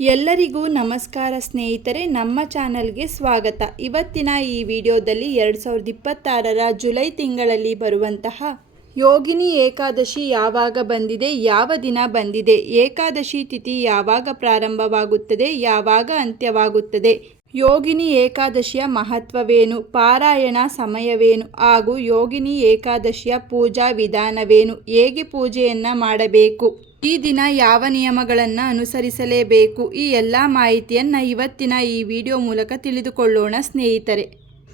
ಎಲ್ಲರಿಗೂ ನಮಸ್ಕಾರ ಸ್ನೇಹಿತರೆ, ನಮ್ಮ ಚಾನಲ್ಗೆ ಸ್ವಾಗತ. ಇವತ್ತಿನ ಈ ವಿಡಿಯೋದಲ್ಲಿ 2026ರ ಜುಲೈ ತಿಂಗಳಲ್ಲಿ ಬರುವಂತಹ ಯೋಗಿನಿ ಏಕಾದಶಿ ಯಾವಾಗ ಬಂದಿದೆ, ಯಾವ ದಿನ ಬಂದಿದೆ, ಏಕಾದಶಿ ತಿಥಿ ಯಾವಾಗ ಪ್ರಾರಂಭವಾಗುತ್ತದೆ, ಯಾವಾಗ ಅಂತ್ಯವಾಗುತ್ತದೆ, ಯೋಗಿನಿ ಏಕಾದಶಿಯ ಮಹತ್ವವೇನು, ಪಾರಾಯಣ ಸಮಯವೇನು ಹಾಗೂ ಯೋಗಿನಿ ಏಕಾದಶಿಯ ಪೂಜಾ ವಿಧಾನವೇನು, ಹೇಗೆ ಪೂಜೆಯನ್ನು ಮಾಡಬೇಕು, ಈ ದಿನ ಯಾವ ನಿಯಮಗಳನ್ನು ಅನುಸರಿಸಲೇಬೇಕು, ಈ ಎಲ್ಲ ಮಾಹಿತಿಯನ್ನು ಇವತ್ತಿನ ಈ ವಿಡಿಯೋ ಮೂಲಕ ತಿಳಿದುಕೊಳ್ಳೋಣ ಸ್ನೇಹಿತರೆ.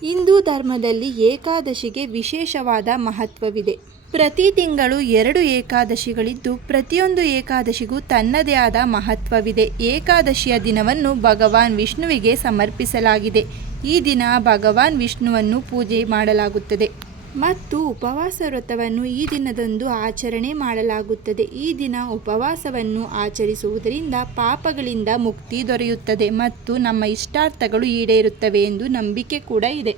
ಹಿಂದೂ ಧರ್ಮದಲ್ಲಿ ಏಕಾದಶಿಗೆ ವಿಶೇಷವಾದ ಮಹತ್ವವಿದೆ. ಪ್ರತಿ ತಿಂಗಳು 2 ಏಕಾದಶಿಗಳಿದ್ದು ಪ್ರತಿಯೊಂದು ಏಕಾದಶಿಗೂ ತನ್ನದೇ ಆದ ಮಹತ್ವವಿದೆ. ಏಕಾದಶಿಯ ದಿನವನ್ನು ಭಗವಾನ್ ವಿಷ್ಣುವಿಗೆ ಸಮರ್ಪಿಸಲಾಗಿದೆ. ಈ ದಿನ ಭಗವಾನ್ ವಿಷ್ಣುವನ್ನು ಪೂಜೆ ಮಾಡಲಾಗುತ್ತದೆ ಮತ್ತು ಉಪವಾಸ ವ್ರತವನ್ನು ಈ ದಿನದಂದು ಆಚರಣೆ ಮಾಡಲಾಗುತ್ತದೆ. ಈ ದಿನ ಉಪವಾಸವನ್ನು ಆಚರಿಸುವುದರಿಂದ ಪಾಪಗಳಿಂದ ಮುಕ್ತಿ ದೊರೆಯುತ್ತದೆ ಮತ್ತು ನಮ್ಮ ಇಷ್ಟಾರ್ಥಗಳು ಈಡೇರುತ್ತವೆ ಎಂದು ನಂಬಿಕೆ ಕೂಡ ಇದೆ.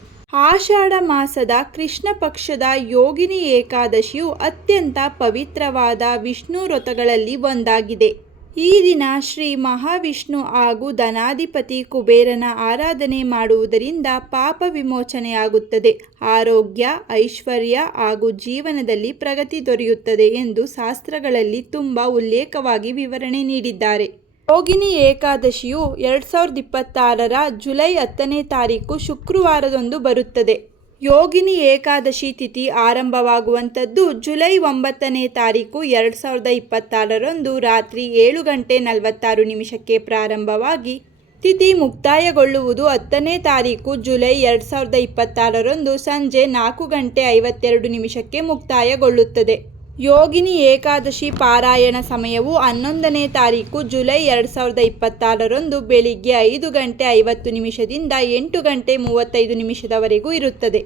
ಆಷಾಢ ಮಾಸದ ಕೃಷ್ಣ ಪಕ್ಷದ ಯೋಗಿನಿ ಏಕಾದಶಿಯು ಅತ್ಯಂತ ಪವಿತ್ರವಾದ ವಿಷ್ಣು ವ್ರತಗಳಲ್ಲಿ ಒಂದಾಗಿದೆ. ಈ ದಿನ ಶ್ರೀ ಮಹಾವಿಷ್ಣು ಹಾಗೂ ಧನಾಧಿಪತಿ ಕುಬೇರನ ಆರಾಧನೆ ಮಾಡುವುದರಿಂದ ಪಾಪ ವಿಮೋಚನೆಯಾಗುತ್ತದೆ, ಆರೋಗ್ಯ, ಐಶ್ವರ್ಯ ಹಾಗೂ ಜೀವನದಲ್ಲಿ ಪ್ರಗತಿ ದೊರೆಯುತ್ತದೆ ಎಂದು ಶಾಸ್ತ್ರಗಳಲ್ಲಿ ತುಂಬ ಉಲ್ಲೇಖವಾಗಿ ವಿವರಣೆ ನೀಡಿದ್ದಾರೆ. ಯೋಗಿನಿ ಏಕಾದಶಿಯು 2026ರ ಜುಲೈ 10ನೇ ತಾರೀಕು ಶುಕ್ರವಾರದಂದು ಬರುತ್ತದೆ. ಯೋಗಿನಿ ಏಕಾದಶಿ ತಿಥಿ ಆರಂಭವಾಗುವಂಥದ್ದು ಜುಲೈ 9ನೇ ತಾರೀಕು 2026ರಂದು ರಾತ್ರಿ 7:46 ಪ್ರಾರಂಭವಾಗಿ ತಿಥಿ ಮುಕ್ತಾಯಗೊಳ್ಳುವುದು 10ನೇ ತಾರೀಕು ಜುಲೈ 2026ರಂದು ಸಂಜೆ 4:52 ಮುಕ್ತಾಯಗೊಳ್ಳುತ್ತದೆ. ಯೋಗಿನಿ ಏಕಾದಶಿ ಪಾರಾಯಣ ಸಮಯವು 11ನೇ ತಾರೀಕು ಜುಲೈ 2026ರಂದು ಬೆಳಿಗ್ಗೆ 5:50ದಿಂದ 8:35 ಇರುತ್ತದೆ.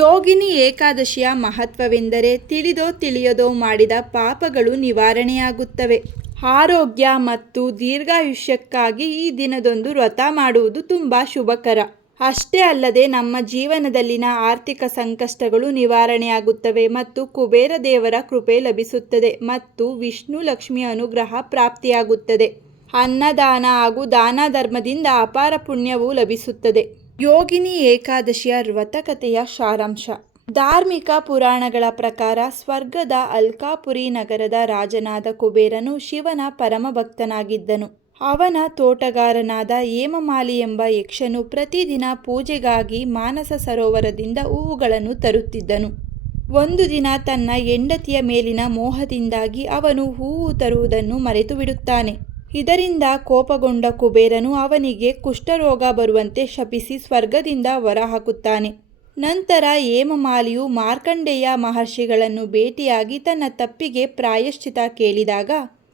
ಯೋಗಿನಿ ಏಕಾದಶಿಯ ಮಹತ್ವವೆಂದರೆ ತಿಳಿದೋ ತಿಳಿಯದೋ ಮಾಡಿದ ಪಾಪಗಳು ನಿವಾರಣೆಯಾಗುತ್ತವೆ. ಆರೋಗ್ಯ ಮತ್ತು ದೀರ್ಘಾಯುಷ್ಯಕ್ಕಾಗಿ ಈ ದಿನದಂದು ವ್ರತ ಮಾಡುವುದು ತುಂಬ ಶುಭಕರ. ಅಷ್ಟೇ ಅಲ್ಲದೆ ನಮ್ಮ ಜೀವನದಲ್ಲಿನ ಆರ್ಥಿಕ ಸಂಕಷ್ಟಗಳು ನಿವಾರಣೆಯಾಗುತ್ತವೆ ಮತ್ತು ಕುಬೇರ ದೇವರ ಕೃಪೆ ಲಭಿಸುತ್ತದೆ ಮತ್ತು ವಿಷ್ಣು ಲಕ್ಷ್ಮಿಯ ಅನುಗ್ರಹ ಪ್ರಾಪ್ತಿಯಾಗುತ್ತದೆ. ಅನ್ನದಾನ ಹಾಗೂ ದಾನ ಧರ್ಮದಿಂದ ಅಪಾರ ಪುಣ್ಯವು ಲಭಿಸುತ್ತದೆ. ಯೋಗಿನಿ ಏಕಾದಶಿಯ ವ್ರತಕಥೆಯ ಸಾರಾಂಶ. ಧಾರ್ಮಿಕ ಪುರಾಣಗಳ ಪ್ರಕಾರ ಸ್ವರ್ಗದ ಅಲ್ಕಾಪುರಿ ನಗರದ ರಾಜನಾದ ಕುಬೇರನು ಶಿವನ ಪರಮಭಕ್ತನಾಗಿದ್ದನು. ಅವನ ತೋಟಗಾರನಾದ ಹೇಮಮಾಲಿ ಎಂಬ ಯಕ್ಷನು ಪ್ರತಿದಿನ ಪೂಜೆಗಾಗಿ ಮಾನಸ ಸರೋವರದಿಂದ ಹೂವುಗಳನ್ನು ತರುತ್ತಿದ್ದನು. ಒಂದು ದಿನ ತನ್ನ ಹೆಂಡತಿಯ ಮೇಲಿನ ಮೋಹದಿಂದಾಗಿ ಅವನು ಹೂವು ತರುವುದನ್ನು ಮರೆತು ಬಿಡುತ್ತಾನೆ. ಇದರಿಂದ ಕೋಪಗೊಂಡ ಕುಬೇರನು ಅವನಿಗೆ ಕುಷ್ಠರೋಗ ಬರುವಂತೆ ಶಪಿಸಿ ಸ್ವರ್ಗದಿಂದ ಹೊರಹಾಕುತ್ತಾನೆ. ನಂತರ ಹೇಮಮಾಲಿಯು ಮಾರ್ಕಂಡೇಯ ಮಹರ್ಷಿಗಳನ್ನು ಭೇಟಿಯಾಗಿ ತನ್ನ ತಪ್ಪಿಗೆ ಪ್ರಾಯಶ್ಚಿತ ಕೇಳಿದಾಗ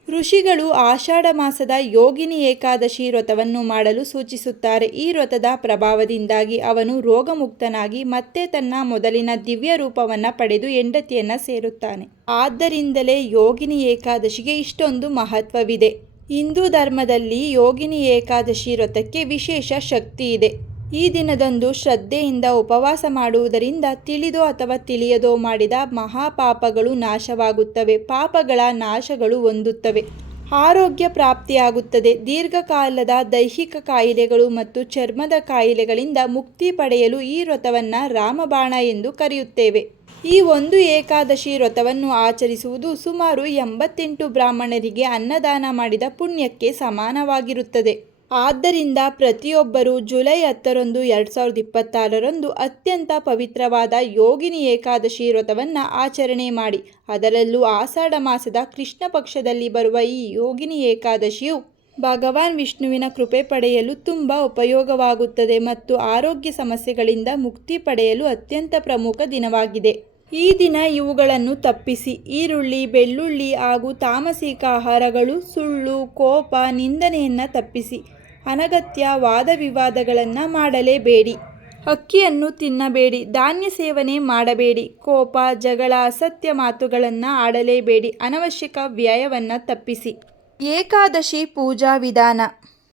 ಋಷಿಗಳು ಆಷಾಢ ಮಾಸದ ಯೋಗಿನಿ ಏಕಾದಶಿ ವ್ರತವನ್ನು ಮಾಡಲು ಸೂಚಿಸುತ್ತಾರೆ. ಈ ವ್ರತದ ಪ್ರಭಾವದಿಂದಾಗಿ ಅವನು ರೋಗಮುಕ್ತನಾಗಿ ಮತ್ತೆ ತನ್ನ ಮೊದಲಿನ ದಿವ್ಯ ರೂಪವನ್ನು ಪಡೆದು ಹೆಂಡತಿಯನ್ನು ಸೇರುತ್ತಾನೆ. ಆದ್ದರಿಂದಲೇ ಯೋಗಿನಿ ಏಕಾದಶಿಗೆ ಇಷ್ಟೊಂದು ಮಹತ್ವವಿದೆ. ಹಿಂದೂ ಧರ್ಮದಲ್ಲಿ ಯೋಗಿನಿ ಏಕಾದಶಿ ವ್ರತಕ್ಕೆ ವಿಶೇಷ ಶಕ್ತಿ ಇದೆ. ಈ ದಿನದಂದು ಶ್ರದ್ಧೆಯಿಂದ ಉಪವಾಸ ಮಾಡುವುದರಿಂದ ತಿಳಿದೋ ಅಥವಾ ತಿಳಿಯದೋ ಮಾಡಿದ ಮಹಾಪಾಪಗಳು ನಾಶವಾಗುತ್ತವೆ, ಪಾಪಗಳ ನಾಶಗಳು ಹೊಂದುತ್ತವೆ, ಆರೋಗ್ಯ ಪ್ರಾಪ್ತಿಯಾಗುತ್ತದೆ. ದೀರ್ಘಕಾಲದ ದೈಹಿಕ ಕಾಯಿಲೆಗಳು ಮತ್ತು ಚರ್ಮದ ಕಾಯಿಲೆಗಳಿಂದ ಮುಕ್ತಿ ಪಡೆಯಲು ಈ ವ್ರತವನ್ನು ರಾಮಬಾಣ ಎಂದು ಕರೆಯುತ್ತೇವೆ. ಈ ಒಂದು ಏಕಾದಶಿ ವ್ರತವನ್ನು ಆಚರಿಸುವುದು ಸುಮಾರು 88 ಬ್ರಾಹ್ಮಣರಿಗೆ ಅನ್ನದಾನ ಮಾಡಿದ ಪುಣ್ಯಕ್ಕೆ ಸಮಾನವಾಗಿರುತ್ತದೆ. ಆದ್ದರಿಂದ ಪ್ರತಿಯೊಬ್ಬರೂ ಜುಲೈ 10ರಂದು 2026ರಂದು ಅತ್ಯಂತ ಪವಿತ್ರವಾದ ಯೋಗಿನಿ ಏಕಾದಶಿ ವ್ರತವನ್ನು ಆಚರಣೆ ಮಾಡಿ. ಅದರಲ್ಲೂ ಆಷಾಢ ಮಾಸದ ಕೃಷ್ಣ ಪಕ್ಷದಲ್ಲಿ ಬರುವ ಈ ಯೋಗಿನಿ ಏಕಾದಶಿಯು ಭಗವಾನ್ ವಿಷ್ಣುವಿನ ಕೃಪೆ ಪಡೆಯಲು ತುಂಬ ಉಪಯೋಗವಾಗುತ್ತದೆ ಮತ್ತು ಆರೋಗ್ಯ ಸಮಸ್ಯೆಗಳಿಂದ ಮುಕ್ತಿ ಪಡೆಯಲು ಅತ್ಯಂತ ಪ್ರಮುಖ ದಿನವಾಗಿದೆ. ಈ ದಿನ ಇವುಗಳನ್ನು ತಪ್ಪಿಸಿ. ಈರುಳ್ಳಿ, ಬೆಳ್ಳುಳ್ಳಿ ಹಾಗೂ ತಾಮಸಿಕ ಆಹಾರಗಳು, ಸುಳ್ಳು, ಕೋಪ, ನಿಂದನೆಯನ್ನು ತಪ್ಪಿಸಿ. ಅನಗತ್ಯ ವಾದ ವಿವಾದಗಳನ್ನು ಮಾಡಲೇಬೇಡಿ. ಅಕ್ಕಿಯನ್ನು ತಿನ್ನಬೇಡಿ. ಧಾನ್ಯ ಸೇವನೆ ಮಾಡಬೇಡಿ. ಕೋಪ, ಜಗಳ, ಅಸತ್ಯ ಮಾತುಗಳನ್ನು ಆಡಲೇಬೇಡಿ. ಅನವಶ್ಯಕ ವ್ಯಯವನ್ನು ತಪ್ಪಿಸಿ. ಏಕಾದಶಿ ಪೂಜಾ ವಿಧಾನ.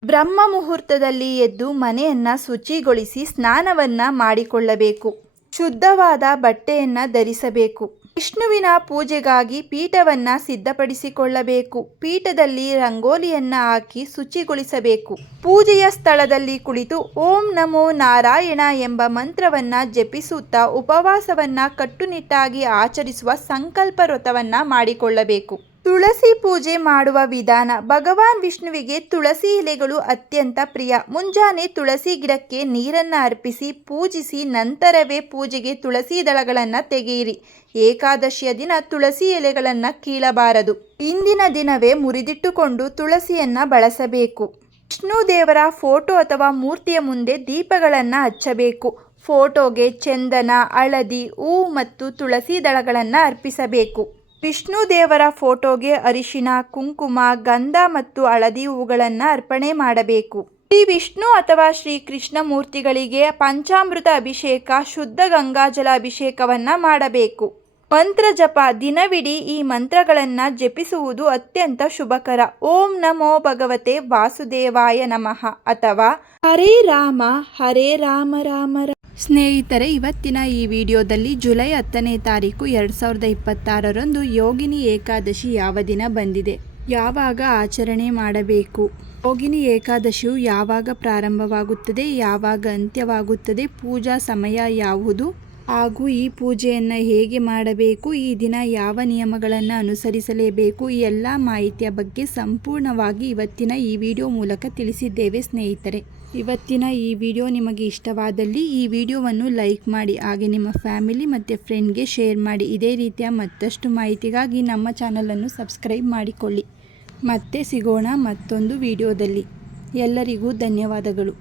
ಬ್ರಹ್ಮ ಮುಹೂರ್ತದಲ್ಲಿ ಎದ್ದು ಮನೆಯನ್ನು ಶುಚಿಗೊಳಿಸಿ ಸ್ನಾನವನ್ನು ಮಾಡಿಕೊಳ್ಳಬೇಕು. ಶುದ್ಧವಾದ ಬಟ್ಟೆಯನ್ನು ಧರಿಸಬೇಕು. ವಿಷ್ಣುವಿನ ಪೂಜೆಗಾಗಿ ಪೀಠವನ್ನು ಸಿದ್ಧಪಡಿಸಿಕೊಳ್ಳಬೇಕು. ಪೀಠದಲ್ಲಿ ರಂಗೋಲಿಯನ್ನು ಹಾಕಿ ಶುಚಿಗೊಳಿಸಬೇಕು. ಪೂಜೆಯ ಸ್ಥಳದಲ್ಲಿ ಕುಳಿತು ಓಂ ನಮೋ ನಾರಾಯಣ ಎಂಬ ಮಂತ್ರವನ್ನು ಜಪಿಸುತ್ತಾ ಉಪವಾಸವನ್ನು ಕಟ್ಟುನಿಟ್ಟಾಗಿ ಆಚರಿಸುವ ಸಂಕಲ್ಪ ವ್ರತವನ್ನು ಮಾಡಿಕೊಳ್ಳಬೇಕು. ತುಳಸಿ ಪೂಜೆ ಮಾಡುವ ವಿಧಾನ. ಭಗವಾನ್ ವಿಷ್ಣುವಿಗೆ ತುಳಸಿ ಎಲೆಗಳು ಅತ್ಯಂತ ಪ್ರಿಯ. ಮುಂಜಾನೆ ತುಳಸಿ ಗಿಡಕ್ಕೆ ನೀರನ್ನು ಅರ್ಪಿಸಿ ಪೂಜಿಸಿ ನಂತರವೇ ಪೂಜೆಗೆ ತುಳಸಿ ದಳಗಳನ್ನು ತೆಗೆಯಿರಿ. ಏಕಾದಶಿಯ ದಿನ ತುಳಸಿ ಎಲೆಗಳನ್ನು ಕೀಳಬಾರದು. ಇಂದಿನ ದಿನವೇ ಮುರಿದಿಟ್ಟುಕೊಂಡು ತುಳಸಿಯನ್ನು ಬಳಸಬೇಕು. ವಿಷ್ಣು ದೇವರ ಫೋಟೋ ಅಥವಾ ಮೂರ್ತಿಯ ಮುಂದೆ ದೀಪಗಳನ್ನು ಹಚ್ಚಬೇಕು. ಫೋಟೋಗೆ ಚಂದನ, ಹಳದಿ, ಹೂವು ಮತ್ತು ತುಳಸಿ ದಳಗಳನ್ನು ಅರ್ಪಿಸಬೇಕು. ವಿಷ್ಣು ದೇವರ ಫೋಟೋಗೆ ಅರಿಶಿನ, ಕುಂಕುಮ, ಗಂಧ ಮತ್ತು ಹಳದಿ ಹೂಗಳನ್ನು ಅರ್ಪಣೆ ಮಾಡಬೇಕು. ಶ್ರೀ ವಿಷ್ಣು ಅಥವಾ ಶ್ರೀ ಕೃಷ್ಣ ಮೂರ್ತಿಗಳಿಗೆ ಪಂಚಾಮೃತ ಅಭಿಷೇಕ, ಶುದ್ಧ ಗಂಗಾಜಲ ಅಭಿಷೇಕವನ್ನು ಮಾಡಬೇಕು. ಮಂತ್ರ ಜಪ. ದಿನವಿಡೀ ಈ ಮಂತ್ರಗಳನ್ನು ಜಪಿಸುವುದು ಅತ್ಯಂತ ಶುಭಕರ. ಓಂ ನಮೋ ಭಗವತೆ ವಾಸುದೇವಾಯ ನಮಃ ಅಥವಾ ಹರೇ ರಾಮ ರಾಮ ರಾಮ. ಸ್ನೇಹಿತರೆ, ಇವತ್ತಿನ ಈ ವಿಡಿಯೋದಲ್ಲಿ ಜುಲೈ 10ನೇ ತಾರೀಕು 2026ರಂದು ಯೋಗಿನಿ ಏಕಾದಶಿ ಯಾವ ದಿನ ಬಂದಿದೆ, ಯಾವಾಗ ಆಚರಣೆ ಮಾಡಬೇಕು, ಯೋಗಿನಿ ಏಕಾದಶಿಯು ಯಾವಾಗ ಪ್ರಾರಂಭವಾಗುತ್ತದೆ, ಯಾವಾಗ ಅಂತ್ಯವಾಗುತ್ತದೆ, ಪೂಜಾ ಸಮಯ ಯಾವುದು ಹಾಗೂ ಈ ಪೂಜೆಯನ್ನು ಹೇಗೆ ಮಾಡಬೇಕು, ಈ ದಿನ ಯಾವ ನಿಯಮಗಳನ್ನು ಅನುಸರಿಸಲೇಬೇಕು, ಈ ಎಲ್ಲ ಮಾಹಿತಿಯ ಬಗ್ಗೆ ಸಂಪೂರ್ಣವಾಗಿ ಇವತ್ತಿನ ಈ ವಿಡಿಯೋ ಮೂಲಕ ತಿಳಿಸಿದ್ದೇವೆ. ಸ್ನೇಹಿತರೆ, ಇವತ್ತಿನ ಈ ವಿಡಿಯೋ ನಿಮಗೆ ಇಷ್ಟವಾದಲ್ಲಿ ಈ ವಿಡಿಯೋವನ್ನು ಲೈಕ್ ಮಾಡಿ, ಹಾಗೆ ನಿಮ್ಮ ಫ್ಯಾಮಿಲಿ ಮತ್ತು ಫ್ರೆಂಡ್ಗೆ ಶೇರ್ ಮಾಡಿ. ಇದೇ ರೀತಿಯ ಮತ್ತಷ್ಟು ಮಾಹಿತಿಗಾಗಿ ನಮ್ಮ ಚಾನಲನ್ನು ಸಬ್ಸ್ಕ್ರೈಬ್ ಮಾಡಿಕೊಳ್ಳಿ. ಮತ್ತೆ ಸಿಗೋಣ ಮತ್ತೊಂದು ವಿಡಿಯೋದಲ್ಲಿ. ಎಲ್ಲರಿಗೂ ಧನ್ಯವಾದಗಳು.